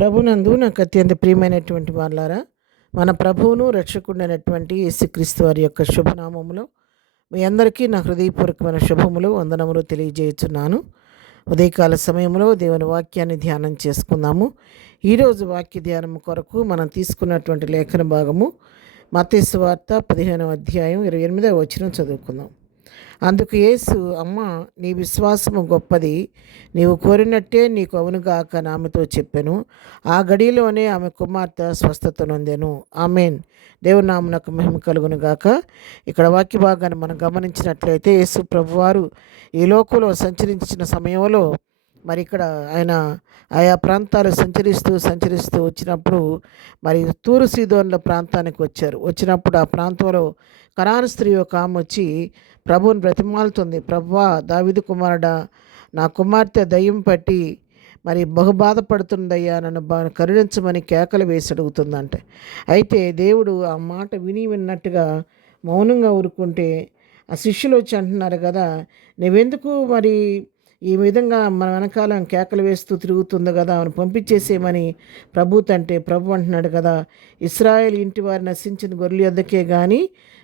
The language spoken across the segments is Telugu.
ప్రభునందు నాకు అత్యంత ప్రియమైనటువంటి వాళ్ళారా, మన ప్రభువును రక్షకుడైనటువంటి యేసుక్రీస్తు వారి యొక్క శుభనామములో మీ అందరికీ నా హృదయపూర్వకమైన శుభములు వందనములు తెలియజేయుచున్నాను. ఉదయకాల సమయంలో దేవుని వాక్యాన్ని ధ్యానం చేసుకుందాము. ఈరోజు వాక్య ధ్యానం కొరకు మనం తీసుకున్నటువంటి లేఖన భాగము మత్తయి సువార్త 15వ అధ్యాయం 28వ వచనం చదువుకుందాం. అందుకు యేసు, అమ్మ, నీ విశ్వాసము గొప్పది, నీవు కోరినట్టే నీకు అవునుగాక అని ఆమెతో చెప్పాను. ఆ గడిలోనే ఆమె కుమార్తె స్వస్థత నొందెను. ఆమేన్. దేవుని నామమునకు మహిమ కలుగును గాక. ఇక్కడ వాక్య భాగాన్ని మనం గమనించినట్లయితే యేసు ప్రభువారు ఈ లోకంలో సంచరించిన సమయంలో మరి ఇక్కడ ఆయన ఆయా ప్రాంతాలు సంచరిస్తూ వచ్చినప్పుడు మరి తూరు సీదోన్ల ప్రాంతానికి వచ్చినప్పుడు ఆ ప్రాంతంలో కనాను స్త్రీ ఒక ఆమె వచ్చి ప్రభువుని బ్రతిమాలుతుంది. ప్రభువా, దావీదు కుమారుడా, నా కుమార్తె దయ్యం పట్టి మరి బహు బాధపడుతుందయ్యా, నన్ను కరుణించమని కేకలు వేసి అడుగుతుందంట. అయితే దేవుడు ఆ మాట విన్నట్టుగా మౌనంగా ఊరుకుంటే ఆ శిష్యులు వచ్చి అంటున్నారు కదా, నువ్వెందుకు మరి ఈ విధంగా మన వెనకాలం కేకలు వేస్తూ తిరుగుతుంది కదా, ఆమెను పంపించేసేయమని ప్రభు అంటున్నాడు కదా, ఇశ్రాయేల్ ఇంటి వారి నశించిన గొర్రెల యొద్దకే కానీ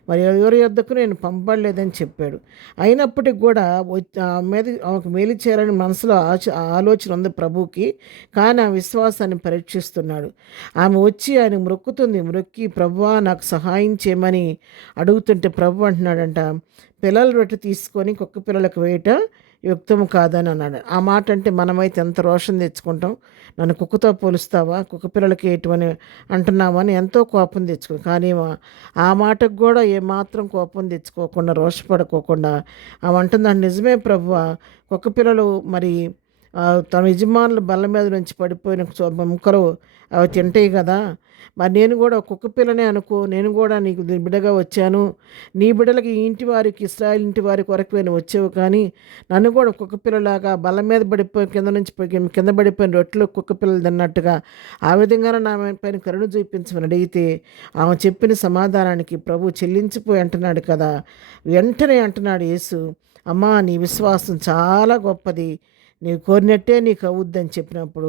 మరి ఎవరి యొద్దకు నేను పంపలేదని చెప్పాడు. అయినప్పటికి కూడా ఆమెకు మేలు చేయాలని మనసులో ఆలోచన ఉంది ప్రభువుకి. కానీ ఆ విశ్వాసాన్ని పరీక్షిస్తున్నాడు. ఆమె వచ్చి ఆయన మొక్కి, ప్రభువా నాకు సహాయం చేయమని అడుగుతుంటే ప్రభు అంటున్నాడంట, పిల్లల రొట్టె తీసుకొని కుక్క పిల్లలకు వేయట యుక్తము కాదని అన్నాడు. ఆ మాట అంటే మనమైతే ఎంత రోషం తెచ్చుకుంటాం. నన్ను కుక్కతో పోలుస్తావా, కుక్క పిల్లలకి ఏటువని అంటున్నావా అని ఎంతో కోపం తెచ్చుకుని, కానీ ఆ మాటకు కూడా ఏమాత్రం కోపం తెచ్చుకోకుండా, రోషపడుకోకుండా ఆమె అంటుందంటే, నిజమే ప్రభువా, కుక్క పిల్లలు మరి తన యజమానులు బల్ల మీద నుంచి పడిపోయిన ముక్కలు అవి తింటాయి కదా, మరి నేను కూడా కుక్క పిల్లనే అనుకో, నేను కూడా నీకు బిడ్డగా వచ్చాను. నీ బిడ్డలకి ఈ ఇంటి వారికి, ఇశ్రాయేల్ ఇంటి వారి కొరకు నువ్వు వచ్చావు, కానీ నన్ను కూడా కుక్క పిల్లలాగా బల్ల మీద పడిపోయి కింద పడిపోయిన రొట్టెలు కుక్క పిల్లలు తిన్నట్టుగా ఆ విధంగా నా పైన కరుణ చూపించమని అడిగితే ఆమె చెప్పిన సమాధానానికి ప్రభు చెల్లించిపోయి అంటున్నాడు కదా. వెంటనే అంటున్నాడు యేసు, అమ్మా, నీ విశ్వాసం చాలా గొప్పది, నీవు కోరినట్టే నీకు అవుద్దని చెప్పినప్పుడు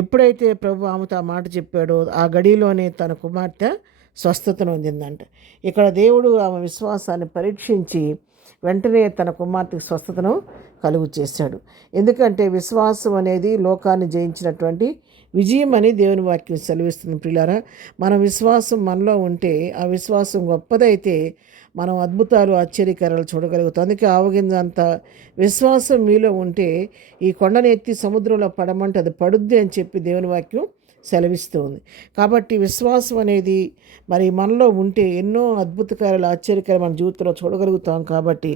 ఎప్పుడైతే ప్రభు ఆమెతో ఆ మాట చెప్పాడో ఆ గడిలోనే తన కుమార్తె స్వస్థతను పొందిందంట. ఇక్కడ దేవుడు ఆమె విశ్వాసాన్ని పరీక్షించి వెంటనే తన కుమార్తెకు స్వస్థతను కలుగు చేశాడు. ఎందుకంటే విశ్వాసం అనేది లోకాన్ని జయించినటువంటి విజయం అని దేవుని వాక్యం సెలవిస్తుంది. ప్రియులారా, మన విశ్వాసం మనలో ఉంటే, ఆ విశ్వాసం గొప్పదైతే మనం అద్భుతాలు, ఆశ్చర్యకరాలు చూడగలుగుతాం. అందుకే ఆవగింజ అంత విశ్వాసం మీలో ఉంటే ఈ కొండను ఎత్తి సముద్రంలో పడమంటే అది పడుద్ది అని చెప్పి దేవుని వాక్యం సెలవిస్తూ ఉంది. కాబట్టి విశ్వాసం అనేది మరి మనలో ఉంటే ఎన్నో అద్భుతకార్యాలు, ఆశ్చర్యకార్యాలు మన జీవితంలో చూడగలుగుతాం. కాబట్టి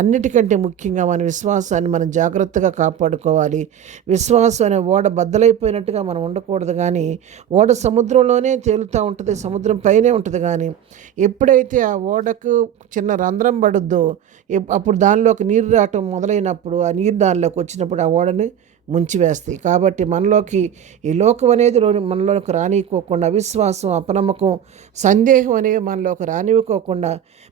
అన్నిటికంటే ముఖ్యంగా మన విశ్వాసాన్ని మనం జాగ్రత్తగా కాపాడుకోవాలి. విశ్వాసం అనే ఓడ బద్దలైపోయినట్టుగా మనం ఉండకూడదు. కానీ ఓడ సముద్రంలోనే తేలుతూ ఉంటుంది, సముద్రం పైనే ఉంటుంది. కానీ ఎప్పుడైతే ఆ ఓడకు చిన్న రంధ్రం పడుద్దో అప్పుడు దానిలోకి నీరు రావటం మొదలైనప్పుడు ఆ నీరు దానిలోకి వచ్చినప్పుడు ఆ ఓడని ముంచివేస్తాయి. కాబట్టి మనలోకి ఈ లోకం అనేది మనలోకి రానివ్వకోకుండా, అవిశ్వాసం, అపనమ్మకం, సందేహం అనేవి మనలోకి రానివ్వకోకుండా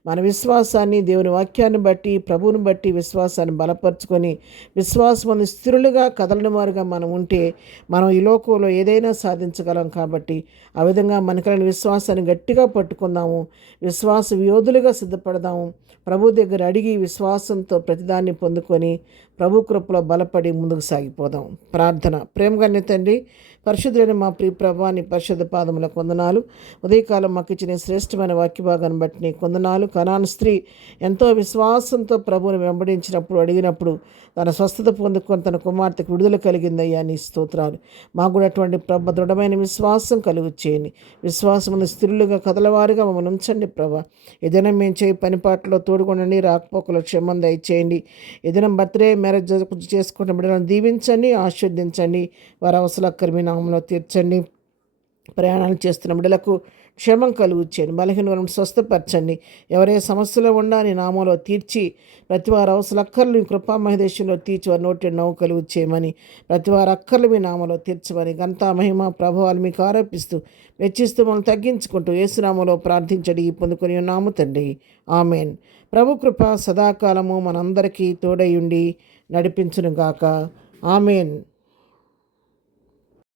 మన విశ్వాసాన్ని దేవుని వాక్యాన్ని బట్టి, ప్రభువుని బట్టి విశ్వాసాన్ని బలపరుచుకొని విశ్వాసం స్థిరులుగా కదలని వారుగా మనం ఉంటే మనం ఈ లోకంలో ఏదైనా సాధించగలం. కాబట్టి ఆ విధంగా మనకైన విశ్వాసాన్ని గట్టిగా పట్టుకుందాము, విశ్వాస యోధులుగా సిద్ధపడదాము. ప్రభు దగ్గర అడిగి విశ్వాసంతో ప్రతిదాన్ని పొందుకొని ప్రభు కృపలో బలపడి ముందుకు సాగిపోదాం. ప్రార్థన. ప్రేమగల తండ్రి, పరిశుద్ధులైన మా ప్రియ ప్రభా, నీ పరిశుద్ధ పాదములకు వందనాలు. ఉదయకాలం మాకు ఇచ్చిన శ్రేష్టమైన వాక్యభాగాన్ని బట్టి నీ వందనాలు. కనాను స్త్రీ ఎంతో విశ్వాసంతో ప్రభువుని వెంబడించినప్పుడు, అడిగినప్పుడు తన స్వస్థత పొందుకొని తన కుమార్తెకు విడుదల కలిగిందయ్యా, నీ స్తోత్రాలు. మాకు కూడా అటువంటి దృఢమైన విశ్వాసం కలుగు చేయండి. విశ్వాసమును స్థిరులుగా కదలవారుగా మమ్మల్ని ఉంచండి ప్రభా. ఏదైనా మేము చేయి పనిపాట్లో తోడుకొనండి, రాకపోకలు క్షేమం దయచేయండి. ఏదైనా బర్త్డే, మ్యారేజ్ చేసుకున్న బిడ్డలను దీవించండి, ఆశీర్వదించండి. వారి అవసరాలు మీ నామంలో తీర్చండి. ప్రయాణాలు చేస్తున్న బిడ్డలకు క్షేమం కలుగుచ్చేయండి. బలహీనలను స్వస్థపరచండి. ఎవరే సమస్యలో ఉన్నా నీ నామంలో తీర్చి ప్రతి వారి అవసరాలు అక్కర్లు ఈ కృపా మహదేశంలో తీర్చి వారి నోటి నవ్వు కలుగు చేయమని, ప్రతి వారి అక్కర్లు మీ నామంలో తీర్చమని ఘనత, మహిమ, ప్రభావాలు మీకు ఆరోపిస్తూ వెచ్చిస్తూ మనం తగ్గించుకుంటూ యేసునామంలో ప్రార్థించడి పొందుకొని ఉన్నాము తండ్రి. ఆమెన్. ప్రభు కృప సదాకాలము మనందరికీ తోడయుండి నడిపించునుగాక. ఆమెన్.